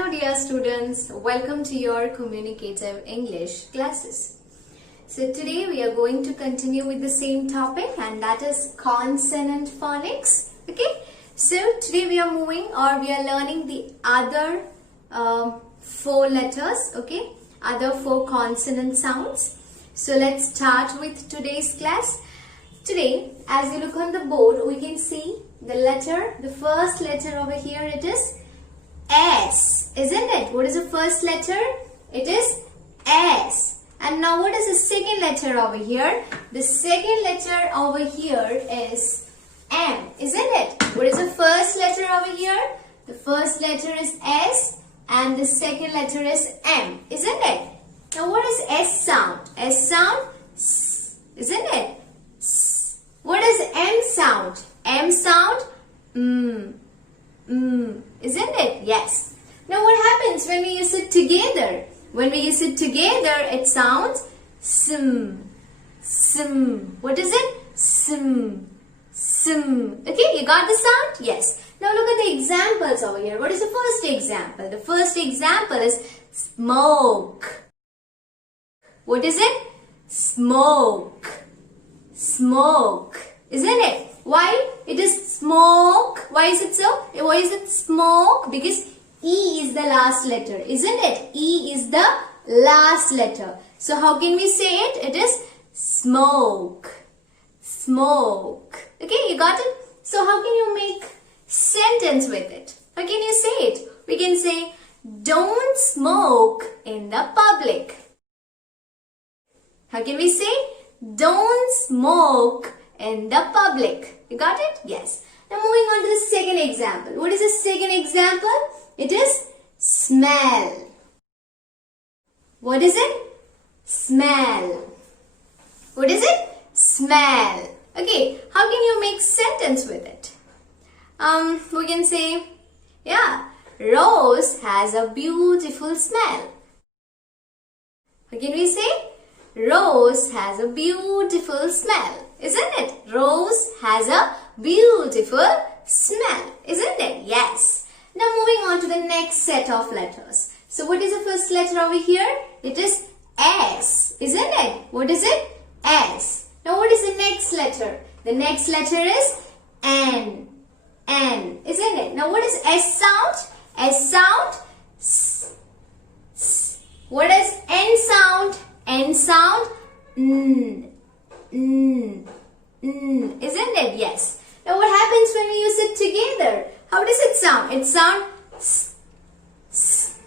Hello dear students, welcome to your communicative English classes. So today we are going to continue with the same topic, and that is consonant phonics. Okay, so today we are learning the other four letters, okay, other four consonant sounds. So let's start with today's class. Today, as you look on the board, we can see the first letter over here, it is S, isn't it? What is the first letter? It is S. And now what is the second letter over here? The second letter over here is M, isn't it? What is the first letter over here? The first letter is S and the second letter is M, isn't it? Now what is S sound? S sound, S, isn't it? S. What is M sound? M sound, isn't it? Yes. Now what happens when we use it together? When we use it together, it sounds sim, sim. What is it? Sim, sim. Okay, you got the sound? Yes. Now look at the examples over here. What is the first example? The first example is smoke. What is it? Smoke, smoke. Isn't it? Why? It is smoke. Why is it so? Why is it smoke? Because E is the last letter, isn't it? E is the last letter. So how can we say it? It is smoke, smoke. Okay, you got it? So how can you make sentence with it? How can you say it? We can say, don't smoke in the public. How can we say? Don't smoke in the public. You got it? Yes. Now moving on to the second example. What is the second example? It is smell. What is it? Smell. What is it? Smell. Okay. How can you make sentence with it? We can say, yeah, Rose has a beautiful smell. How can we say? Rose has a beautiful smell. Isn't it? Rose has a beautiful smell. Isn't it? Yes. Now moving on to the next set of letters. So what is the first letter over here? It is S. Isn't it? What is it? S. Now what is the next letter? The next letter is N. N. Isn't it? Now what is S sound? S sound? S. S. What is N sound? N sound? N. N. N. Isn't it? Yes. Now what happens when we use it together? How does it sound? It sounds s, s,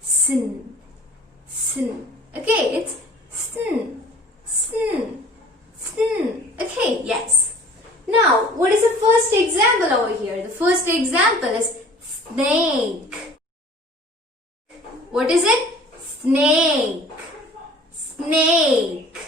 sin, sin. Okay, it's sin, sin, sin. Okay, yes. Now, what is the first example over here? The first example is snake. What is it? Snake. Snake.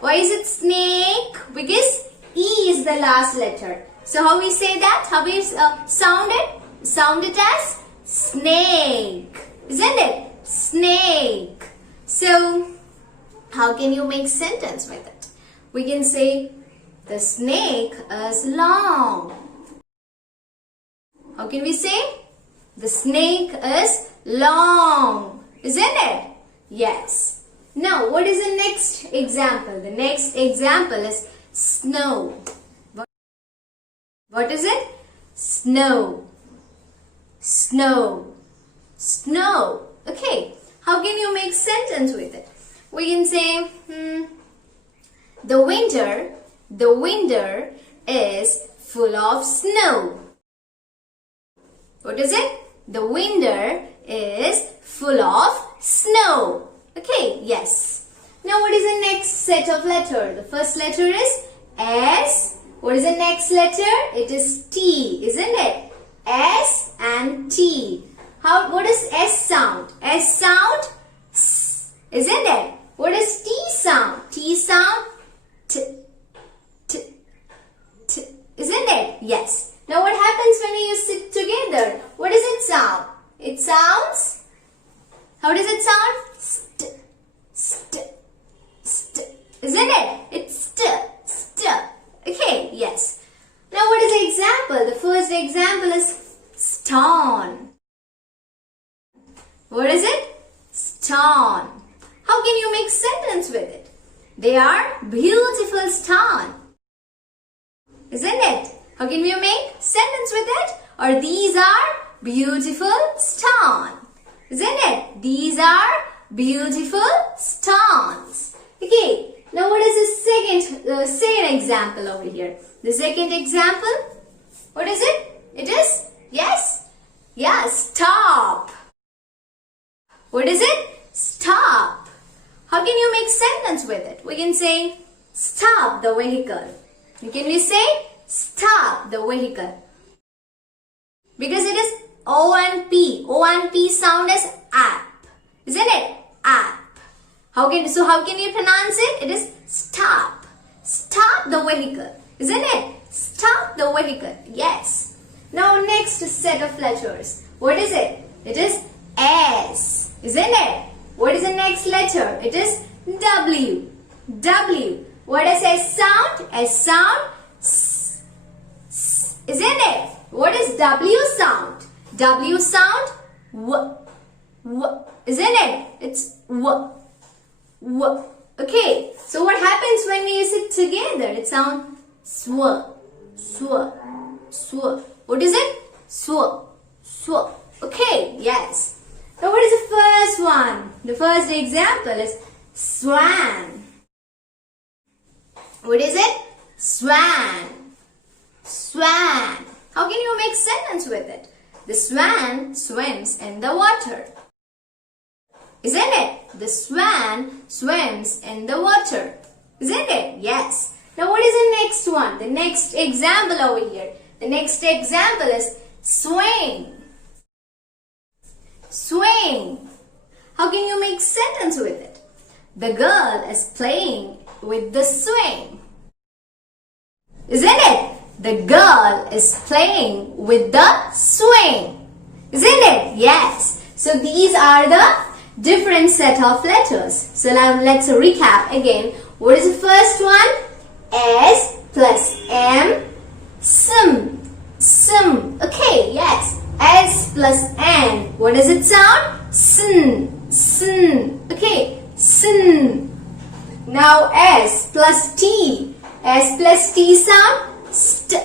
Why is it snake? Because E is the last letter. So how we say that? How we sound it? Sound it as snake. Isn't it? Snake. So how can you make sentence with it? We can say the snake is long. How can we say? The snake is long. Isn't it? Yes. Now, what is the next example? The next example is snow. What is it? Snow. Snow. Snow. Okay. How can you make sentence with it? We can say, the winter is full of snow. What is it? The winter is full of snow. Okay, yes. Now what is the next set of letter? The first letter is S. What is the next letter? It is T, isn't it? S and T. What is S sound? S sound? S, isn't it? What is T sound? T sound? T, T, T, isn't it? Yes. Now what happens when we use it together? What does it sound? It sounds, how does it sound? St, st, st, isn't it? It's st, st. Okay, yes. Now what is the example? The first example is stone. What is it? Stone. How can you make sentence with it? They are beautiful stone. Isn't it? How can we make sentence with it? Or these are beautiful stone. Isn't it? These are beautiful stones. Okay. Now what is the second example over here? The second example. What is it? It is? Yes? Yeah, stop. What is it? Stop. How can you make sentence with it? We can say stop the vehicle. Can we say stop the vehicle? Because it is O and P. O and P sound as app. Isn't it? App. How can you pronounce it? It is stop. Stop the vehicle. Isn't it? Stop the vehicle. Yes. Now next set of letters. What is it? It is S. Isn't it? What is the next letter? It is W. W. What does S sound? S sound. S. S. Isn't it? What is W sound? W sound. W. W. Isn't it? It's W. W. Okay. So what happens when we use it together? It sounds sw. Sw. Sw. What is it? Sw. Sw. Okay. Yes. Now what is the first one? The first example is swan. What is it? Swan. Swan. How can you make sentence with it? The swan swims in the water. Isn't it? The swan swims in the water. Isn't it? Yes. Now what is the next one? The next example over here. The next example is swing. Swing. How can you make sentence with it? The girl is playing with the swing. Isn't it? The girl is playing with the swing. Isn't it? Yes. So these are the different set of letters. So now let's recap again. What is the first one? S plus M. Sim. Sim. Okay, yes. S plus N. What does it sound? Sin. Sin. Okay. Sin. Now S plus T. S plus T sound? St.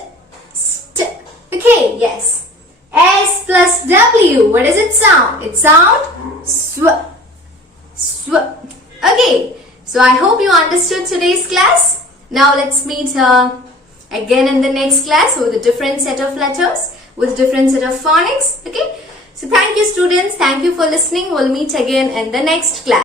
St. Okay, yes. S plus W. What does it sound? It sound? Sw. Sw. Okay. So I hope you understood today's class. Now let's meet again in the next class with a different set of letters, with different set of phonics. Okay. So thank you students. Thank you for listening. We'll meet again in the next class.